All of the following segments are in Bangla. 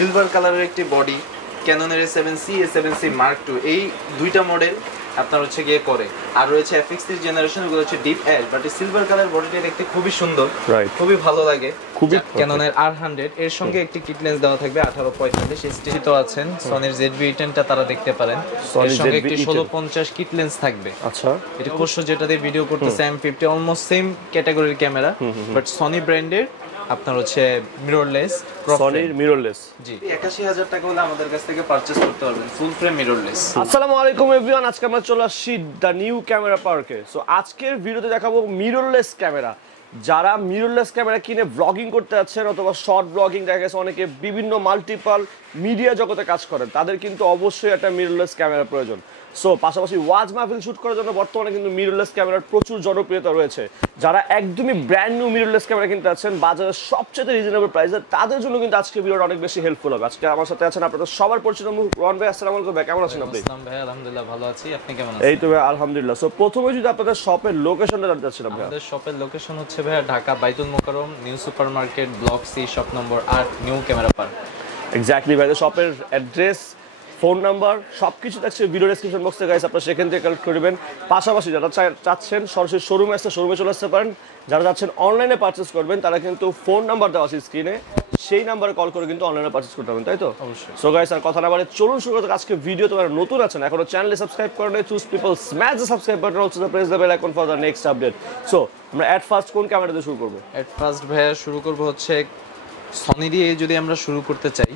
সিলভার কালারের একটি body, ক্যাননের A7C A7C Mark II, এই দুইটা মডেল আপনার হচ্ছে গিয়ে করে। আর রয়েছে FX3 জেনারেশন, এগুলো হচ্ছে ডিপ অ্যাশ, বাট এই সিলভার কালার বডিটা দেখতে খুবই সুন্দর, খুবই ভালো লাগে। খুবই ক্যাননের R100 এর সঙ্গে একটি কিট লেন্স দেওয়া থাকবে 18-45 ST তো আছেন। সনির ZV-10 টা তারা দেখতে পারেন, এর সঙ্গে একটি 16-50 কিট লেন্স থাকবে। আচ্ছা, এটা কোর্সো যেটা দিয়ে ভিডিও করতেছে M50, অলমোস্ট সেম ক্যাটাগরির ক্যামেরা, বাট সনি ব্র্যান্ডের আপনার হচ্ছে মিররলেস, সনির মিররলেস। জি, ৮১,০০০ টাকা হলে আমাদের কাছ থেকে পারচেজ করতে পারবেন ফুল ফ্রেম মিররলেস। আসসালামু আলাইকুম এভরিওয়ান, আজকে আমরা চলে আসছি দ্য নিউ ক্যামেরা পার্কে। সো আজকের ভিডিওতে দেখাবো মিররলেস ক্যামেরা। যারা মিররলেস ক্যামেরা কিনে ব্লগিং করতে যাচ্ছেন অথবা শর্ট ব্লগিং, দেখা গেছে অনেকে বিভিন্ন মাল্টিপল মিডিয়া জগতে কাজ করেন, তাদের কিন্তু অবশ্যই একটা মিররলেস ক্যামেরা প্রয়োজন। সো পাশাপাশি ওয়াজ মাহফিল শুট করার জন্য বর্তমানে কিন্তু মিররলেস ক্যামেরার প্রচুর জনপ্রিয়তা রয়েছে। যারা একদমই ব্র্যান্ড নিউ মিররলেস ক্যামেরা কিনতে আছেন বাজারের সবচেয়ে রিজনেবল প্রাইসে, তাদের জন্য কিন্তু আজকে ভিডিওটা অনেক বেশি হেল্পফুল হবে। আজকে আমার সাথে আছেন আপনাদের সবার পরিচিত মুখ রন ভাই। আসসালামু আলাইকুম ভাই, কেমন আছেন আপনি? আসসালাম ভাই, আলহামদুলিল্লাহ ভালো আছি, আপনি কেমন আছেন? এই তো ভাই আলহামদুলিল্লাহ। সো প্রথমে যদি আপনাদের শপের লোকেশনটা জানতে চাচ্ছিলাম ভাই। আমাদের শপের লোকেশন হচ্ছে ভাই Dhaka Baitul Mukarram new super market block C shop number 8 new camera park. Exactly ভাই, শপের অ্যাড্রেস, ফোন নাম্বার সবকিছু থাকছে ভিডিও ডেসক্রিপশন বক্সে, গাইস আপনারা সেখান থেকে কালেক্ট করবেন। পাশাপাশি যারা চাচ্ছেন সরাসরি শোরুমে আসতে শোরুমে চলে আসতে পারেন, যারা যাচ্ছেন অনলাইনে পারচেস করবেন তারা কিন্তু ফোন নাম্বার দেওয়া আছে স্ক্রিনে, সেই নাম্বারে কল করে কিন্তু অনলাইনে পারচেস করতে পারবেন, তাই তো? অবশ্যই। সো গাইস আর কথা না বলে চলুন শুরু করতে। আজকে ভিডিও তোমরা নতুন আছেন, এখনো চ্যানেলে সাবস্ক্রাইব করেন নাই, choose people smash the subscribe button, also press the bell icon for the next update. So আমরা এট ফার্স্ট কোন ক্যামেরা দিয়ে শুরু করব? এট ফার্স্ট ভাইয়া শুরু করব হচ্ছে সনি দিয়ে। যদি আমরা শুরু করতে চাই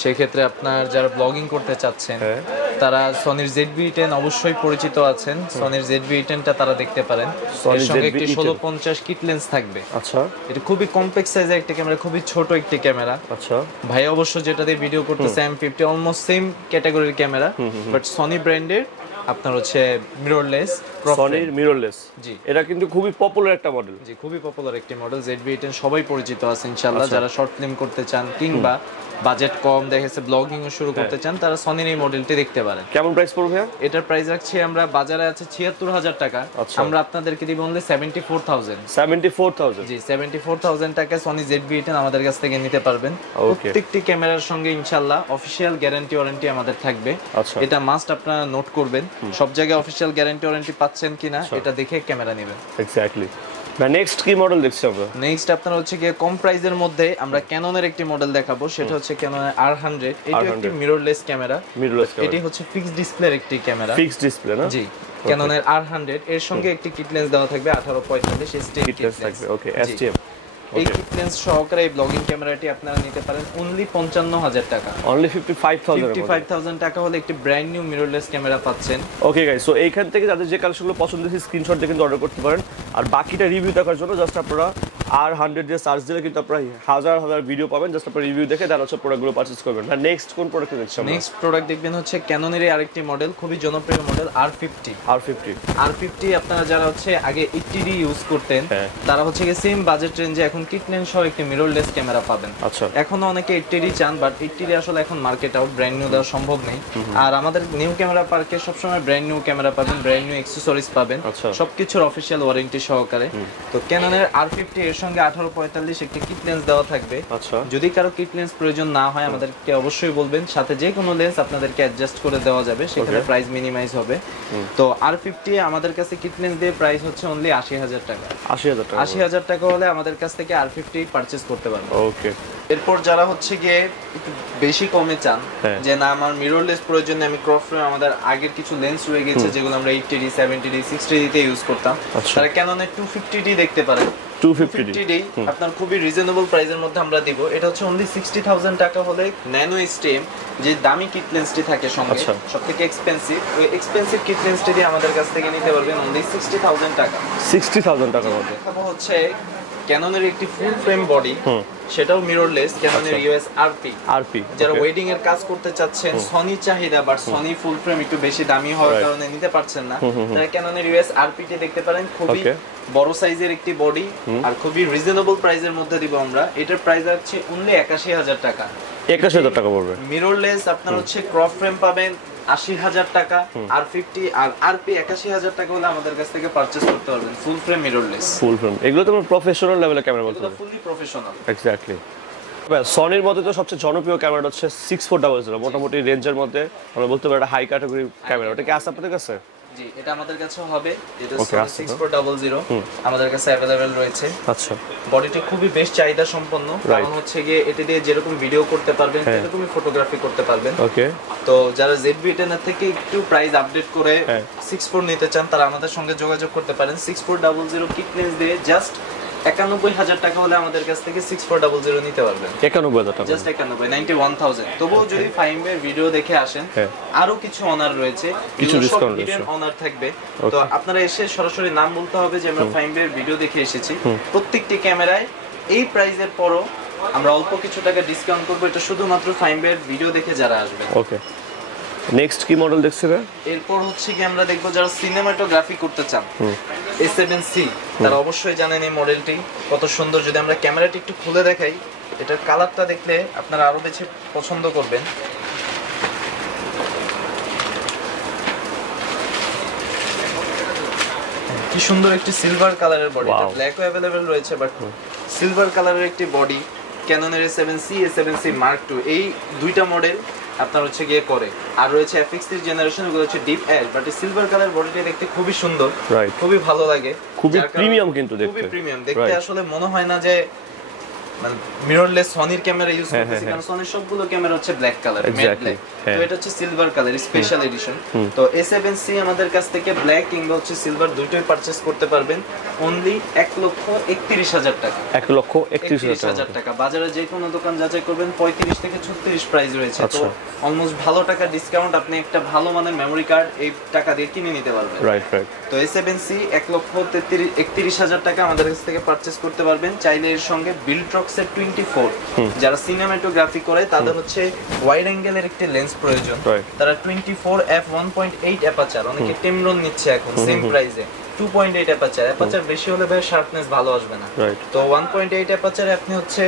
সেক্ষেত্রে আপনার যারা ব্লগিং করতে চাচ্ছেন তারা সনির ZV-10 অবশ্যই পরিচিত আছেন। সনির ZV-10 টা তারা দেখতে পারেন, এর সঙ্গে একটি 16-50 কিট লেন্স থাকবে। আচ্ছা, এটা খুবই কম্প্যাক্ট সাইজের একটা ক্যামেরা, খুবই ছোট একটি ক্যামেরা। আচ্ছা ভাই, অবশ্য যেটা দিয়ে ভিডিও করতেছে M50, অলমোস্ট সেম ক্যাটাগরির ক্যামেরা, বাট সনি ব্র্যান্ডের আপনার হচ্ছে মিররলেস, সনির মিররলেস। জি, এটা কিন্তু খুবই পপুলার একটা মডেল। জি, খুবই পপুলার একটি মডেল। ZV-10 সবাই পরিচিত আছে ইনশাআল্লাহ। যারা শর্ট ফিল্ম করতে চান কিংবা বাজেট কম দেখেছে ব্লগিং ও শুরু করতে চান, তারা সনির এই মডেলটি দেখতে পারেন। কেমন প্রাইস পড়বে? এটার প্রাইস রাখছি আমরা, বাজারে আছে ৭৬,০০০ টাকা, আমরা আপনাদেরকে দিব অনলি ৭৪,০০০। ৭৪,০০০? জি, ৭৪,০০০ টাকা সনি ZV-10 আমাদের কাছ থেকে নিতে পারবেন। প্রত্যেকটি ক্যামেরার সঙ্গে ইনশাআল্লাহ অফিশিয়াল গ্যারান্টি ওয়ারেন্টি আমাদের থাকবে। এটা মাস্ট আপনারা নোট করবেন, সব জায়গায় অফিশিয়াল গ্যারান্টি ওয়ারেন্টি পাচ্ছেন কিনা এটা দেখে ক্যামেরা নেবেন। এক্স্যাক্টলি। নেক্সট কি মডেল দেখছি আমরা? নেক্সট আপনারা হচ্ছে গিয়ে কম প্রাইসের মধ্যে আমরা ক্যাননের একটি মডেল দেখাবো, সেটা হচ্ছে ক্যাননের R100। এটি একটি মিররলেস ক্যামেরা, এটি হচ্ছে ফিক্সড ডিসপ্লের একটি ক্যামেরা। ফিক্সড ডিসপ্লে না? জি, ক্যাননের R100 এর সঙ্গে একটি কিট লেন্স দেওয়া থাকবে 18-45 ST কিট লেন্স থাকবে। ওকে, STM। এই কিট লেন্স সহকারে এই ব্লগিং ক্যামেরাটি আপনারা নিতে পারেন অনলি ৫৫,০০০ টাকা। অনলি 55,000 টাকা হলে একটি ব্র্যান্ড নিউ মিররলেস ক্যামেরা পাচ্ছেন। ওকে গাইস, সো এইখান থেকে যাদের যে কালেকশনগুলো পছন্দ হয়েছে স্ক্রিনশট দিয়ে কিন্তু অর্ডার করতে পারেন। আর বাকিটা রিভিউ দেখার জন্য জাস্ট আপনারা R100 দিয়ে সার্চ দিলে কিন্তু আপনারা হাজার হাজার ভিডিও পাবেন। জাস্ট আপনারা রিভিউ দেখে তার হচ্ছে প্রোডাক্টগুলো পারচেজ করবেন। আর নেক্সট কোন প্রোডাক্ট দেখছেন? নেক্সট প্রোডাক্ট দেখবেন হচ্ছে ক্যাননের আরেকটি মডেল, খুবই জনপ্রিয় মডেল R50। আপনারা যারা হচ্ছে আগে 80D ইউজ করতেন তারা হচ্ছে কি সেম বাজেট রেঞ্জে এখন কিট লেন্স সহ একটি মিররলেস ক্যামেরা পাবেন। আচ্ছা, এখনো অনেকে 80D চান, বাট 80D আসলে এখন মার্কেট আউট, ব্র্যান্ড নিউ দেওয়া সম্ভব নেই। আর আমাদের নিউ ক্যামেরা পার্কে সবসময় ব্র্যান্ড নিউ ক্যামেরা পাবেন, ব্র্যান্ড নিউ অ্যাকসেসরিজ পাবেন, সবকিছুর অফিশিয়াল ওয়ারেন্টি সহকারে। তো ক্যাননের R50 এর সঙ্গে 18-45 একটি কিট লেন্স দেওয়া থাকবে। আচ্ছা, যদি কারো কিট লেন্স প্রয়োজন না হয় আমাদেরকে অবশ্যই বলবেন, সাথে যে কোনো লেন্স আপনাদেরকে অ্যাডজাস্ট করে দেওয়া যাবে, সেখানে প্রাইস মিনিমাইজ হবে। তো R50 আমাদের কাছে কিট লেন্স দিয়ে প্রাইস হচ্ছে অনলি ৮০,০০০ টাকা। ৮০,০০০ টাকা হলে আমাদের কাছ থেকে R50 পারচেজ করতে পারবেন। ওকে, এরপর যারা হচ্ছে গিয়ে একটু বেশি কমে চান, যে না আমার মিররলেস প্রয়োজন নেই, আমি ক্রপ ফ্রেম, আমাদের আগের কিছু লেন্স রয়ে গেছে যেগুলো আমরা 80D 70D 60D তে ইউজ করতাম, তারা ক্যাননের 250D দেখতে পারেন। 250D আপনার খুবই রিজনেবল প্রাইসের মধ্যে আমরা দিব। এটা হচ্ছে অনলি 60,000 টাকা হলে ন্যানো স্টেম, যে দামি কিট লেন্সটি থাকে সঙ্গে সবথেকে এক্সপেন্সিভ, ওই এক্সপেন্সিভ কিট লেন্সটি দিয়ে আমাদের কাছ থেকে নিতে পারবেন অনলি 60,000 টাকা। 60,000 টাকার মধ্যে দেখাবো হচ্ছে ক্যাননের একটি ফুল ফ্রেম বডি, সেটাও মিররলেস, ক্যাননের EOS RP। যারা ওয়েডিং এর কাজ করতে চাচ্ছেন, সনি চাহিদা বাট সনি ফুল ফ্রেম একটু বেশি দামি হওয়ার কারণে নিতে পারছেন না, তারা ক্যাননের EOS RP টি দেখতে পারেন। খুবই বড় সাইজের একটি বডি আর খুবই রিজনেবল প্রাইসের মধ্যে দিব আমরা। এটার প্রাইস আছে অনলি ৮১,০০০ টাকা। ৮১,০০০ টাকা পড়বে। মিররলেস আপনার হচ্ছে ক্রপ ফ্রেম পাবেন ৮০,০০০ টাকা, R50 আর RP ৮১,০০০ টাকা হলে আমাদের কাছ থেকে পারচেজ করতে পারবেন ফুল ফ্রেম মিররলেস। ফুল ফ্রেম এগুলো তো প্রফেশনাল লেভেলের ক্যামেরা বলতে হবে, ফুললি প্রফেশনাল। এক্স্যাক্টলি। সনির মধ্যে তো সবচেয়ে জনপ্রিয় ক্যামেরাটা হচ্ছে 6400, মোটামুটি রেঞ্জের মধ্যে আমরা বলতে পারি একটা হাই ক্যাটাগরি ক্যামেরা। ওটা কি আছে আপনাদের কাছে? জি, এটা আমাদের কাছে হবে। এটা 6400 আমাদের কাছে अवेलेबल রয়েছে। আচ্ছা, বডিটি খুবই বেশ চাহিদা সম্পন্ন, কারণ হচ্ছে গিয়ে এটা দিয়ে যেরকম ভিডিও করতে পারবেন সেরকমই ফটোগ্রাফি করতে পারবেন। ওকে, তো যারা ZV-10 এর থেকে একটু প্রাইস আপডেট করে 64 নিতে চান তারা আমাদের সঙ্গে যোগাযোগ করতে পারেন। 6400 কিট লেন্স দিয়ে জাস্ট 91,000 টাকা হলে আমাদের কাছ থেকে 6400 নিতে পারবেন। 91,000 টাকা, জাস্ট 91,000। তবুও যদি ফাইমের ভিডিও দেখে আসেন আরো কিছু অনার রয়েছে, কিছু ডিসকাউন্ট হিডেন অনার থাকবে। তো আপনারা এসে সরাসরি নাম বলতে হবে যে আমরা ফাইমের ভিডিও দেখে এসেছি। প্রত্যেকটি ক্যামেরায় এই প্রাইসের পরও আমরা অল্প কিছু টাকা ডিসকাউন্ট করব, এটা শুধুমাত্র ফাইমের ভিডিও দেখে যারা আসবে। ওকে, নেক্সট কি মডেল দেখছি ভাই? এরপর হচ্ছে কি আমরা দেখবো যারা সিনেমাটোগ্রাফি করতে চান, A7C, তারা অবশ্যই জানেন এই মডেলটি কত সুন্দর। যদি আমরা ক্যামেরাটি একটু খুলে দেখাই, এটার কালারটা দেখলে আপনারা আরো বেশি পছন্দ করবেন। কি সুন্দর একটি সিলভার কালারের বডি, এটা ব্ল্যাকও अवेलेबल রয়েছে, বাট সিলভার কালারের একটি body. ক্যাননের A7C, A7C Mark II, এই দুইটা মডেল আপনার হচ্ছে গিয়ে করে। আর রয়েছে FX3 জেনারেশন, ওগুলো হচ্ছে ডিপ অ্যাশ, বাট এই সিলভার কালার বডিটা দেখতে খুবই সুন্দর, খুবই ভালো লাগে, খুবই প্রিমিয়াম কিন্তু দেখতে, খুবই প্রিমিয়াম দেখতে। আসলে মনে হয় না যে মানে মিররলেস সনির ক্যামেরা ইউজ করতেছি, কারণ সনির সবগুলো ক্যামেরা হচ্ছে ব্ল্যাক কালার, ম্যাট ব্ল্যাক। তো এটা হচ্ছে সিলভার কালার স্পেশাল এডিশন। তো A7C আমাদের কাছ থেকে ব্ল্যাক কিংবা হচ্ছে সিলভার দুটোই পারচেজ করতে পারবেন অনলি 1,31,000 টাকা। 1,31,000 টাকা। বাজারে যে কোনো দোকান যাচাই করবেন 35 থেকে 36 প্রাইস রয়েছে। তো অলমোস্ট ভালো টাকা ডিসকাউন্ট, আপনি একটা ভালো মানের মেমরি কার্ড এই টাকা দিয়ে কিনে নিতে পারবেন। রাইট। তো A7C 1,31,000 টাকা আমাদের কাছ থেকে পারচেজ করতে পারবেন। চাইলে এর সঙ্গে বিল্ট্রক্সের 24, যারা সিনেমাটোগ্রাফি করে তাদের হচ্ছে ওয়াইড অ্যাঙ্গেলের একটি লেন্স প্রয়োজন, তারা 24 f1.8 অ্যাপাচার, অনেকে টেমরন নিচ্ছে এখন সেম প্রাইসে 2.8 অ্যাপাচার বেশি হলে ভাই শার্পনেস ভালো আসবে না। তো 1.8 অ্যাপাচারে আপনি হচ্ছে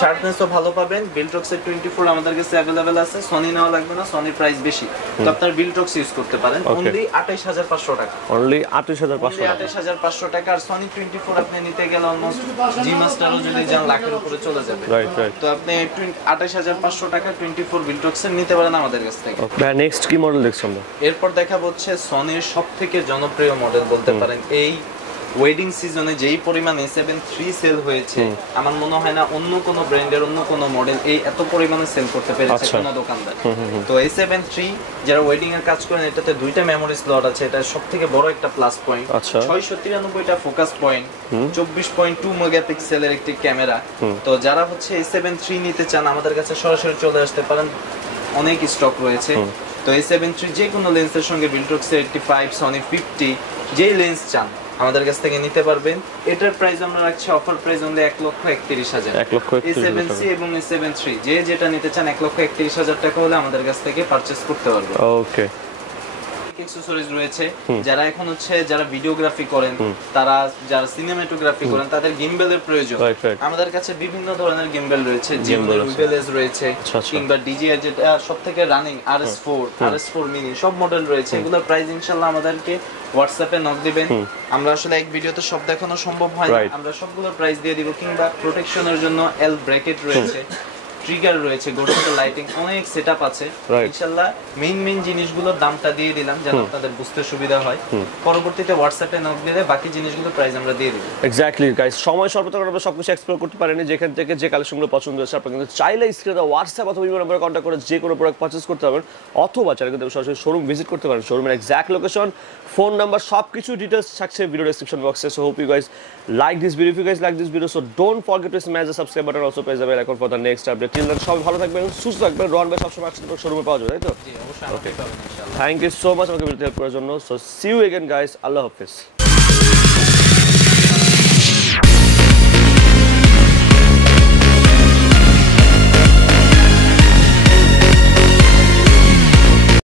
শার্পনেসও ভালো পাবেন। বিল্ট্রক্সের 24 আমাদের কাছে अवेलेबल আছে, সনি নেওয়া লাগবে না, সনির প্রাইস বেশি, তো আপনারা বিল্ট্রক্স ইউজ করতে পারেন অনলি 28,500 টাকা। অনলি 28,500 টাকা। আর সনি 24 আপনি নিতে গেলে অলমোস্ট জি মাস্টারও যদি যান লাখের উপরে চলে যাবে। তো আপনি 28,500 টাকা 24 বিল্ট্রক্সের নিতে পারেন আমাদের কাছ থেকে। ভাই নেক্সট কি মডেল দেখছেন আমরা? এরপর দেখাবো হচ্ছে সনির সবথেকে জনপ্রিয় মডেল বলতে পারেন। এই ওয়েডিং সিজনে যেই পরিমাণ A7 III সেল হয়েছে, আমার মনে হয় না অন্য কোনো ব্র্যান্ডের অন্য কোনো মডেল এই এত পরিমাণে সেল করতে পেরেছে কোনো দোকানদার। তো A7 III যারা ওয়েডিং এর কাজ করেন, এটাতে দুইটা মেমোরি স্লট আছে, এটা সবথেকে বড় একটা প্লাস পয়েন্ট। 693টা ফোকাস পয়েন্ট, 24.2 মেগাপিক্সেলের একটি ক্যামেরা। তো যারা হচ্ছে A7 III নিতে চান আমাদের কাছে সরাসরি চলে আসতে পারেন, অনেক স্টক রয়েছে। তো A7 III যে কোনো লেন্সের সঙ্গে বিল্ট্রক্সের 85, সনি 50 যেই লেন্স চান আমাদের কাছ থেকে নিতে পারবেন। এটার প্রাইস আমরা রাখছি অফার প্রাইস অনলি 1,31,000। A7C এবং A7 III যে যেটা নিতে চান 1,31,000 টাকা হলে আমাদের কাছ থেকে পারচেজ করতে পারবেন। ওকে, অ্যাকসেসরিজ রয়েছে, যারা এখন হচ্ছে যারা ভিডিওগ্রাফি করেন, তারা যারা সিনেমাটোগ্রাফি করেন, তাদের গিম্বেলের প্রয়োজন। আমাদের কাছে বিভিন্ন ধরনের গিম্বেল রয়েছে, জিম্বেলস রয়েছে কিংবা DJI যেটা সবথেকে রানিং RS4 মিনি সব মডেল রয়েছে। এগুলোর প্রাইস ইনশাআল্লাহ আমাদেরকে হোয়াটসঅ্যাপে নক দিবেন। আমরা আসলে এক ভিডিওতে সব দেখানো সম্ভব হয় না, আমরা সবগুলোর প্রাইস দিয়ে দিব। কিংবা প্রোটেকশনের জন্য L ব্র্যাকেট রয়েছে, ট্রিগার রয়েছে, গোল্ড লাইটিং, অনেক সেটআপ আছে। ইনশাআল্লাহ মেইন জিনিসগুলোর দামটা দিয়ে দিলাম যেন আপনাদের বুঝতে সুবিধা হয়। পরবর্তীতে হোয়াটসঅ্যাপে নক দিলে বাকি জিনিসগুলোর প্রাইস আমরা দিয়ে দেব। এক্স্যাক্টলি গাইস, সময় স্বল্পতার কারণে আমরা সবকিছু এক্সপ্লোর করতে পারিনি। যেখান থেকে যে কালেকশনগুলো পছন্দ হয়েছে আপনারা কিন্তু চাইলে স্ক্রিনে হোয়াটসঅ্যাপ অথবা ইমেল নম্বরে কন্টাক্ট করে যে কোনো প্রোডাক্ট পারচেজ করতে পারবেন, অথবা চাইলে কিন্তু সরাসরি শোরুম ভিজিট করতে পারেন। শোরুমের এক্স্যাক্ট লোকেশন, ফোন নাম্বার সবকিছু ডিটেইলস থাকছে ভিডিও ডেসক্রিপশন বক্সে। So hope you guys like this video. If you guys like this video, so don't forget to smash the subscribe button, also press the bell icon for the next update. Till then সবাই ভালো থাকবেন, সুস্থ থাকবেন। রোহান ভাই সবসময় একসাথে শোরুমে পাওয়া যায়, তাই তো? জি, অবশ্যই আমাকে পাবেন ইনশাআল্লাহ। থ্যাংক ইউ সো মাচ আমাকে ভিডিওতে হেল্প করার জন্য। So see you again guys, আল্লাহ হাফেজ।